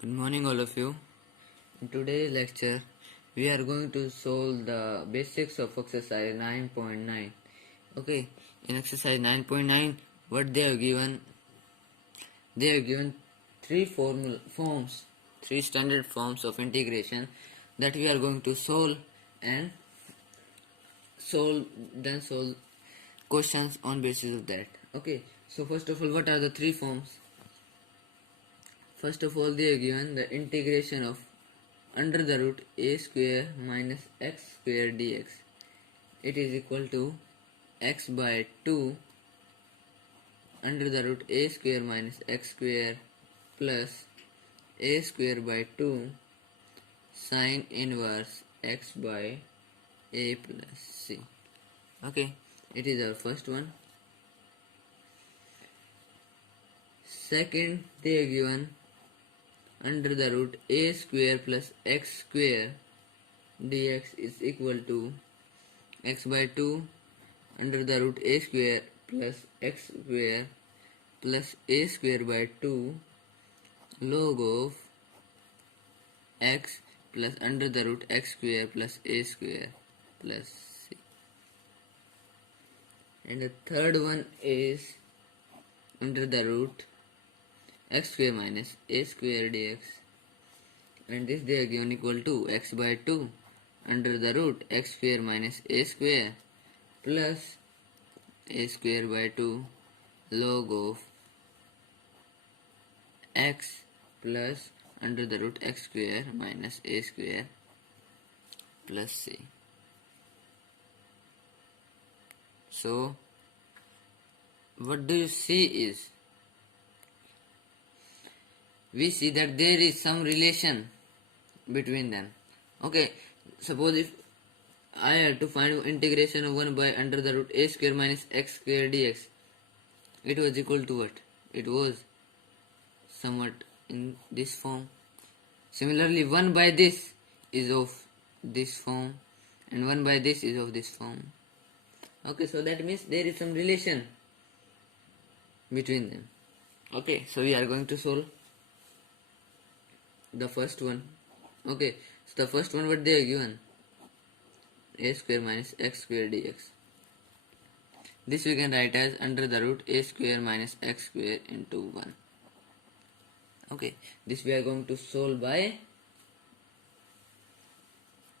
Good morning, all of you. In today's lecture, we are going to solve the basics of exercise 9.9. Okay, in exercise 9.9, what they have given? They have given three standard forms of integration that we are going to solve and solve questions on basis of that. Okay, so first of all, what are the three forms? First of all, they are given the integration of under the root a square minus x square dx. It is equal to x by 2 under the root a square minus x square plus a square by 2 sine inverse x by a plus c. Okay, it is our first one. Second, they are given under the root a square plus x square dx is equal to x by 2 under the root a square plus x square plus a square by 2 log of x plus under the root x square plus a square plus c. And the third one is under the root x square minus a square dx, and this they are given equal to x by 2 under the root x square minus a square plus a square by 2 log of x plus under the root x square minus a square plus c. So what do you see is, we see that there is some relation between them. Okay, suppose if I had to find integration of 1 by under the root a square minus x square dx, it was equal to what? It was somewhat in this form. Similarly, 1 by this is of this form and 1 by this is of this form. Okay, so that means there is some relation between them. Okay, so we are going to solve the first one. Okay, so the first one, what they are given, a square minus x square dx. This we can write as under the root a square minus x square into 1. Okay, this we are going to solve by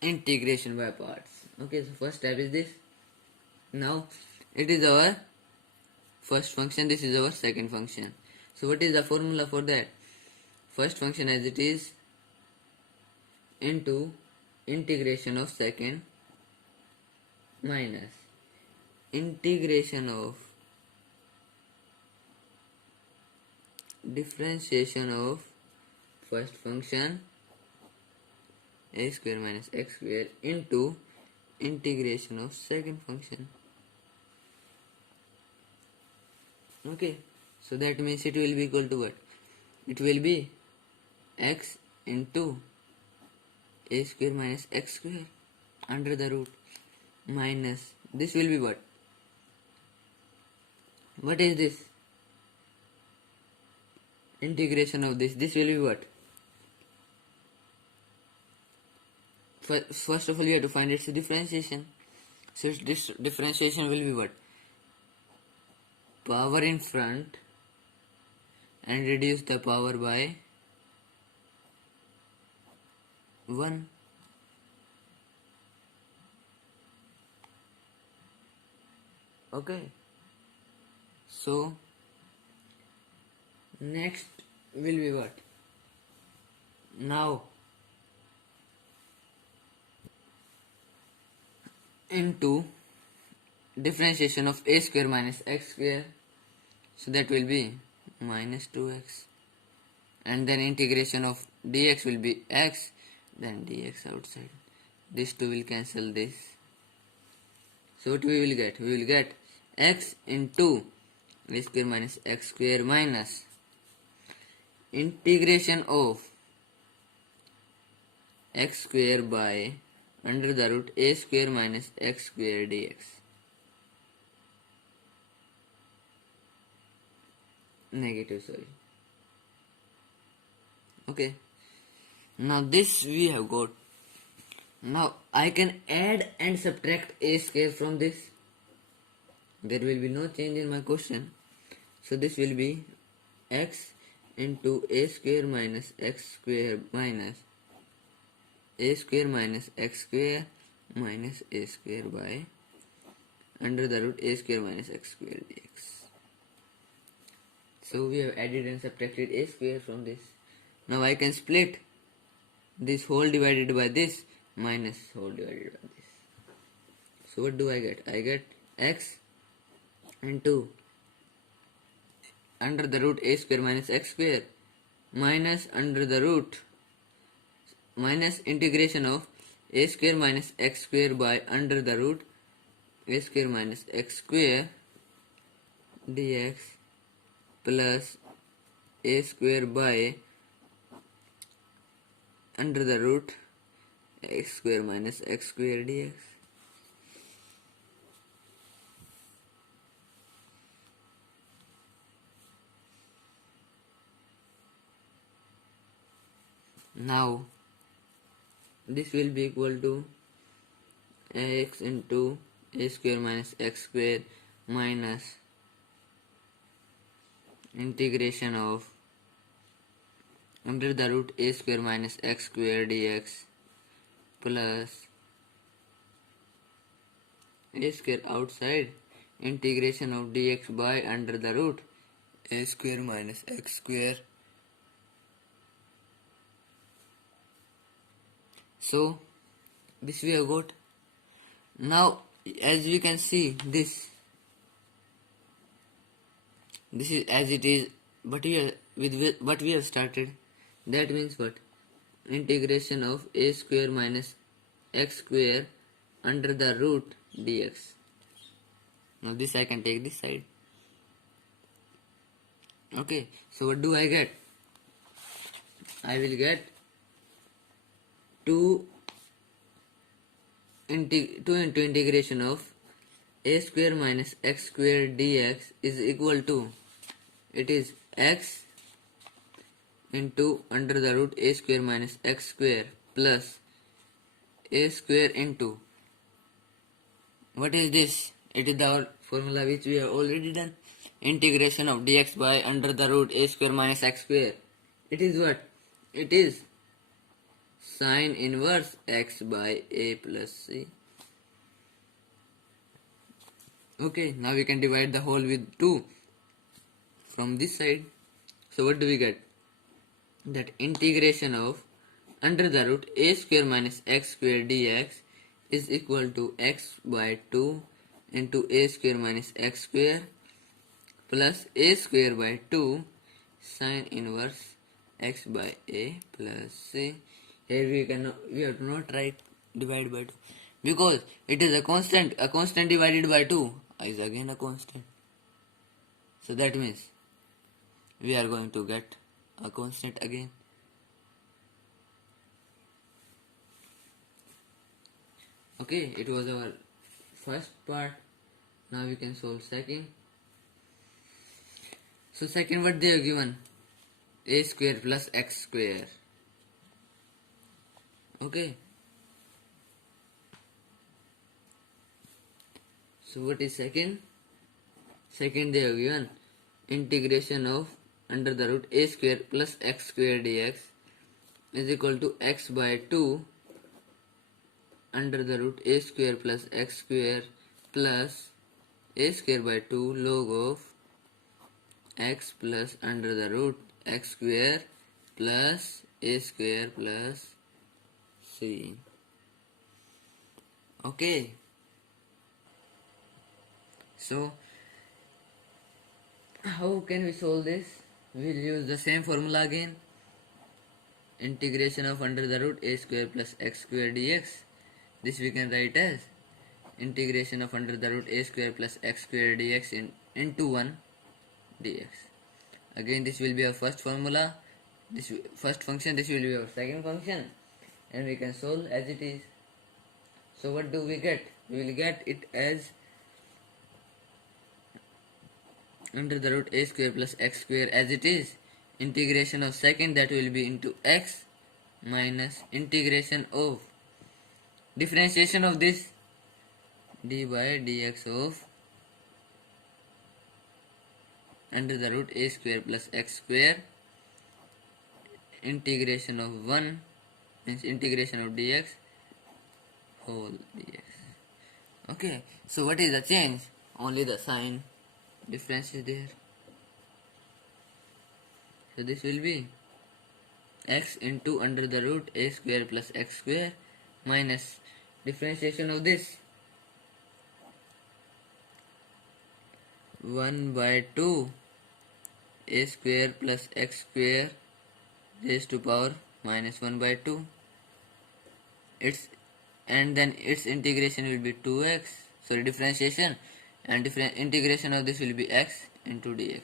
integration by parts. Okay, so first step is this. Now it is our first function, this is our second function. So what is the formula for that? First function as it is into integration of second minus integration of differentiation of first function a square minus x square into integration of second function. Okay, so that means it will be equal to what? It will be x into a square minus x square under the root minus this will be what? What is this? Integration of this will be what? First of all, we have to find its differentiation. So this differentiation will be what? Power in front and reduce the power by 1. Okay, so next will be what? Now into differentiation of a square minus x square, so that will be minus 2x, and then integration of dx will be x, then dx outside, this 2 will cancel this. So what we will get? We will get x into a square minus x square minus integration of x square by under the root a square minus x square dx. Negative, sorry. Okay, Now this we have got. Now I can add and subtract a square from this. There will be no change in my question. So this will be x into a square minus x square minus a square minus x square minus a square by under the root a square minus x square dx. So we have added and subtracted a square from this. Now I can split this whole divided by this minus whole divided by this. So what do I get? I get x into under the root a square minus x square minus under the root minus integration of a square minus x square by under the root a square minus x square dx plus a square by under the root x square minus x square dx. Now this will be equal to x into a square minus x square minus integration of under the root a square minus x square dx plus a square outside integration of dx by under the root a square minus x square. So this we have got. Now as we can see, this is as it is, but we with what we have started. That means what? Integration of a square minus x square under the root dx. Now this I can take this side. Okay, so what do I get? I will get 2 into integration of a square minus x square dx is equal to, it is x into under the root a square minus x square plus a square into, what is this? It is the formula which we have already done. Integration of dx by under the root a square minus x square. It is what? It is sine inverse x by a plus c. Okay, now we can divide the whole with 2 from this side. So what do we get? That integration of under the root a square minus x square dx is equal to x by 2 into a square minus x square plus a square by 2 sine inverse x by a plus c. Here we have to not write divide by 2 because it is a constant. A constant divided by 2 is again a constant. So that means we are going to get a constant again. Okay, it was our first part. Now we can solve second. So second, what they have given? A square plus x square. Okay. So what is second? Second they have given integration of under the root a square plus x square dx is equal to x by 2 under the root a square plus x square plus a square by 2 log of x plus under the root x square plus a square plus c. Okay. So how can we solve this? We will use the same formula again. Integration of under the root a square plus x square dx. This we can write as integration of under the root a square plus x square dx into 1 dx. Again this will be our first formula, this first function, this will be our second function, and we can solve as it is. So what do we get? We will get it as under the root a square plus x square as it is. Integration of second, that will be into x minus integration of differentiation of this d by dx of under the root a square plus x square integration of 1 means integration of dx whole dx. Okay, so what is the change? Only the sign difference is there. So this will be x into under the root a square plus x square minus differentiation of this 1 by 2 a square plus x square raised to power minus 1 by 2. And then its integration will be 2x, sorry, differentiation, and integration of this will be x into dx.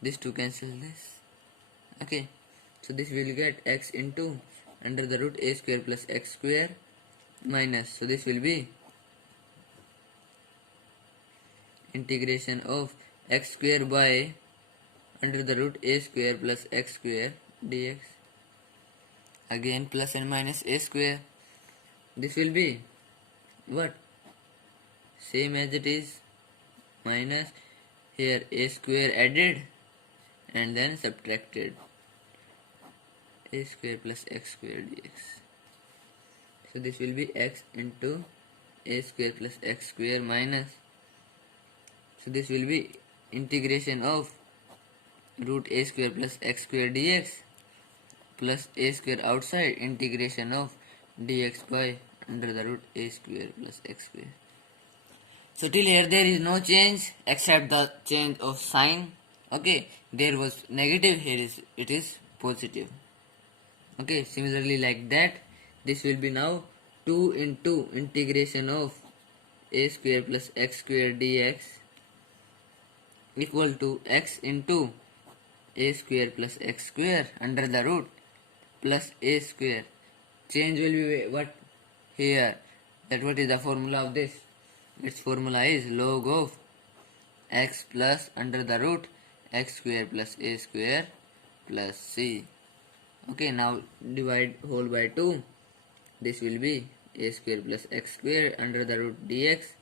This 2 cancel this. Okay, so this will get x into under the root a square plus x square minus, so this will be integration of x square by under the root a square plus x square dx. Again plus and minus a square. This will be what? Same as it is, minus here a square added and then subtracted a square plus x square dx. So this will be x into a square plus x square minus, so this will be integration of root a square plus x square dx plus a square outside integration of dx by under the root a square plus x square. So till here there is no change except the change of sign. Okay, there was negative, here it is positive. Okay, similarly like that, this will be now 2 into integration of a square plus x square dx equal to x into a square plus x square under the root plus a square. Change will be what? Here. That what is the formula of this? Its formula is log of x plus under the root x square plus a square plus c. Okay, now divide whole by 2. This will be a square plus x square under the root dx,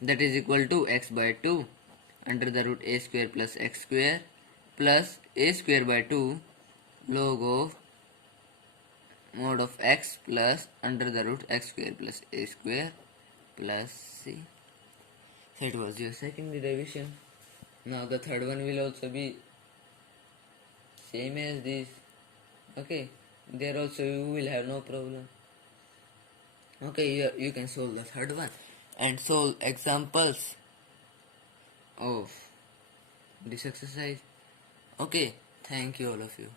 that is equal to x by 2 under the root a square plus x square plus a square by 2 log of mod of x plus under the root x square plus a square plus c. So it was your second derivation. Now the third one will also be same as this. Okay, there also you will have no problem. Okay, you can solve the third one and solve examples of this exercise. Okay, thank you all of you.